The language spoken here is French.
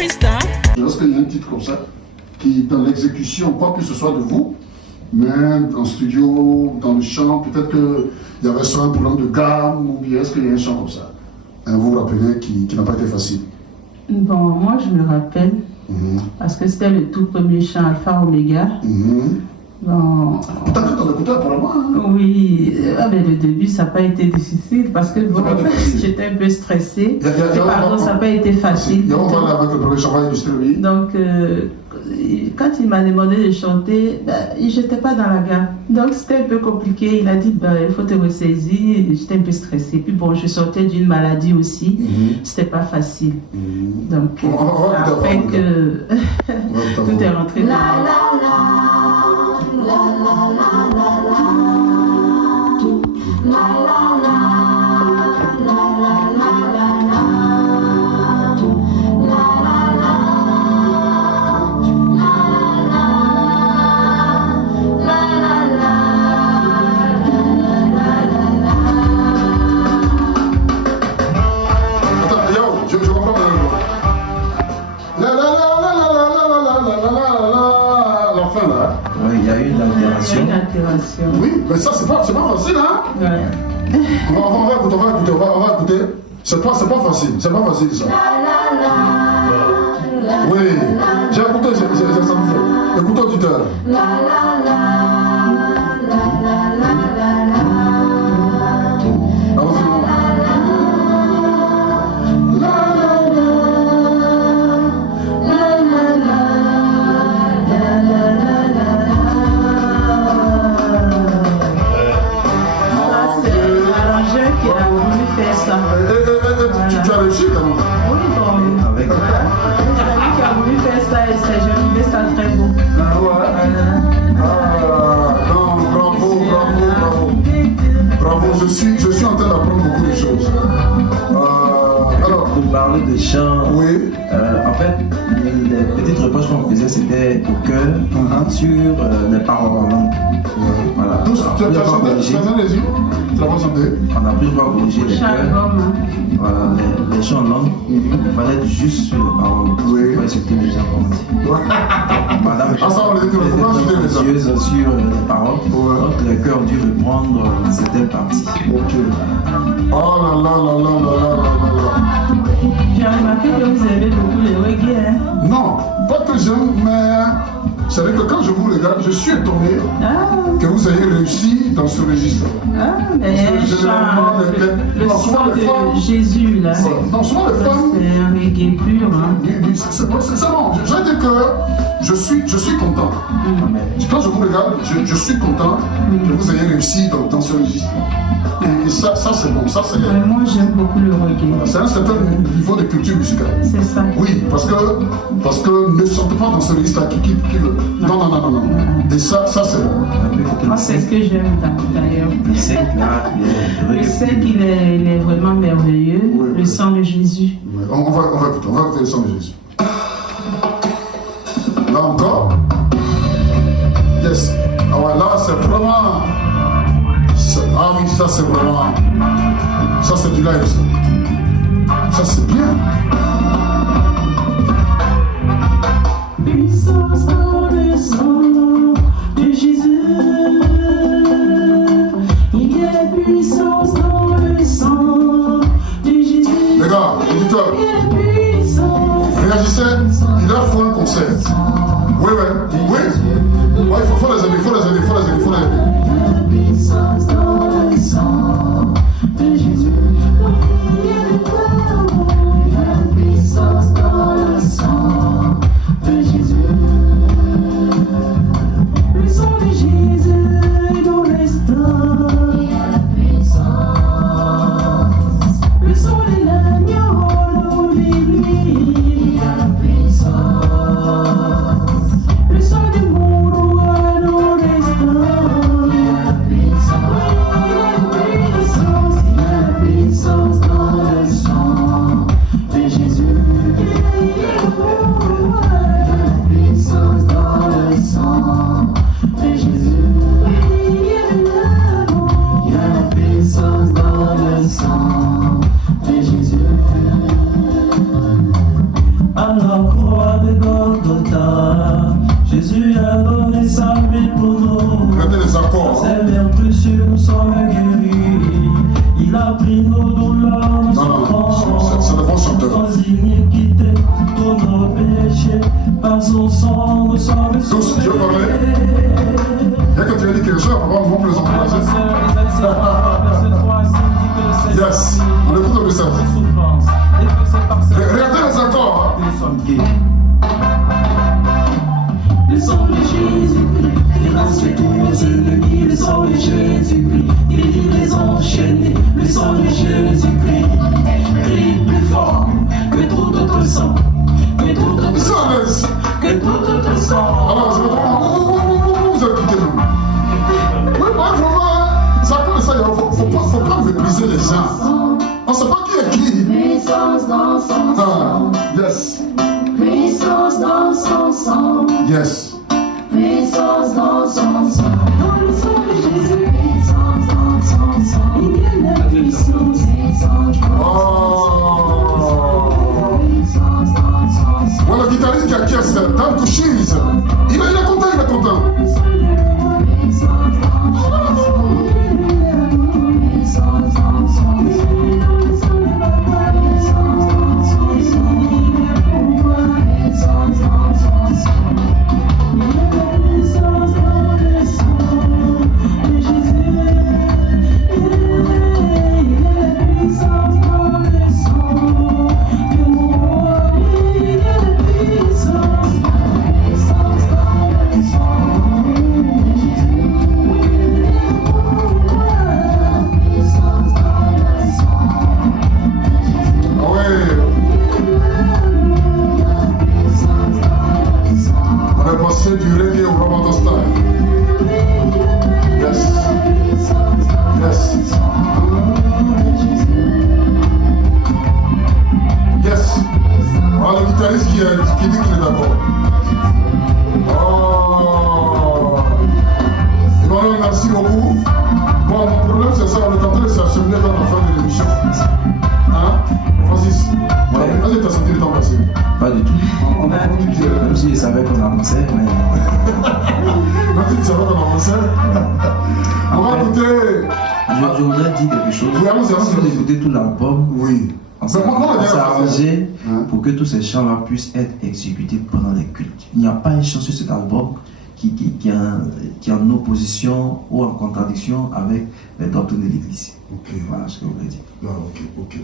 Christ, hein? Lorsqu'il y a un titre comme ça, qui dans l'exécution, pas que ce soit de vous, mais en studio, dans le chant, peut-être qu'il y avait soit un problème de gamme, ou bien est-ce qu'il y a un chant comme ça? Vous vous rappelez qui n'a pas été facile? Bon, moi je me rappelle, parce que c'était le tout premier chant Alpha Omega. Bon, t'as fait ton écouteur pour moi, hein? Oui, mais le début ça n'a pas été difficile parce que bon, j'étais un peu stressée. Pardon, ça n'a pas été facile. On va aller avec le premier chant illustré, oui. Donc, quand il m'a demandé de chanter, j'étais pas dans la gamme. Donc c'était un peu compliqué. Il a dit, il faut te ressaisir. J'étais un peu stressée. Puis bon, je sortais d'une maladie aussi. C'était pas facile. Donc, ça a fait que tout est rentré dans Oui, mais ça c'est pas facile, hein? Ouais. On va écouter. C'est pas facile, ça. Oui, j'ai écouté, ça me fait. Écoute auditeur. Tu as réussi quand même? Oui, bon. Avec qui a voulu faire ça et j'ai trouvé ça très beau. Ah ouais? Non, bravo. Je suis en train d'apprendre beaucoup de choses. Alors, pour parler de chant, oui. En fait, les petites reproches qu'on faisait, c'était au cœur sur les paroles en langue. Voilà. Tu as chanté les yeux? Tu l'as pas chanté? On a plusieurs fois corrigé les chœurs. Voilà, les chants en langue, il fallait juste sur les paroles. Oui. Pour insulter les gens comme dit. Madame, sur les paroles. Donc le cœur a dû reprendre certaines parties. Ok. Oh là. J'ai remarqué que vous aimez beaucoup les reggae, hein? Non, pas que j'aime, mais c'est vrai que quand je vous regarde, je suis étonné que vous ayez réussi dans ce registre. Mais le son de Jésus, là. Non, souvent les femmes. C'est un reggae pur, hein? C'est bon. Je veux dire que je suis content. Quand je vous regarde, je suis content que vous ayez réussi dans ce registre. Et ça c'est bon. Ça, moi, j'aime beaucoup le reggae. C'est un certain niveau de culture musicale. C'est ça. Oui, parce que ne sortez pas dans ce registre qui veut. Non. Et ça c'est bon. Moi, c'est ce que j'aime d'ailleurs. Je sais qu'il est vraiment merveilleux, le sang de Jésus. On va écouter le sang de Jésus. Là encore. Yes. Alors là, c'est vraiment. Ah oui, ça c'est vraiment. Ça c'est du live. Ça c'est bien. Puissance dans le sang de Jésus. Il y a puissance dans le sang de Jésus. Les gars, auditeurs, réagissez, il a fait un concert. Oui. Ouais, il faut les aider. Puissance dans le sang de Jésus. Puissance dans le sang de Jésus. Le sang de Jésus dans l'instant. Il y a la puissance. Le sang de l'agneau dans l'église. Il y a la puissance. Le sang de mon roi dans l'instant. verre précieux nous sommes guéris. Il a pris nos douleurs, nos souffrances. C'est le bon chanteur. Nos iniquités, tous nos péchés. Par son sang, nous sommes sauvés. Dieu parlait. Dès que tu as dit quelque chose, on va les encourager. Yes, on écoute le message. Regardez les accords. Le sang de Jésus-Christ délace tous nos ennemis. Le sang de Jésus-Christ guérit les enchaînés. Le sang de Jésus-Christ crie plus fort que tout autre sang. Que tout autre sang. Que tout autre sang. Alors, vous écoutez-nous. Oui, vraiment, ça comme ça, il ne faut pas mépriser les gens. On ne sait pas qui est qui. Puissance dans son sang. Yes. Puissance dans son sang. Yes. Puissance dans son sang. Dans le sang de Jésus. Puissance dans son sang. Il y a la puissance. Oh. Puissance dans son sang. Voilà le guitariste qui acquiesce dans le cheese. Il est content, il est content. Puissance dans son sang. Du reggae au Ramadan style. Yes. Yes. Yes. Voilà le guitariste qui dit qu'il est d'accord. Oh. Emmanuel, merci beaucoup. Bon, mon problème c'est ça, on est en train de s'acheminer vers la fin de l'émission. Hein? Francis, vas-y, t'as senti le temps passer? Pas du tout. Même si je savais qu'on avançait, mais... Même si tu savais qu'on avançait. On va écouter... Je voudrais dire quelque chose. Oui, allons-y, si vous écoutez tout l'album, oui. on s'est arrangé pour que tous ces chants-là puissent être exécutés pendant les cultes. Il n'y a pas une chant sur cet album qui est en opposition ou en contradiction avec les doctrines de l'Église. Ok. Voilà ce que je voulais dire. Ah, ok.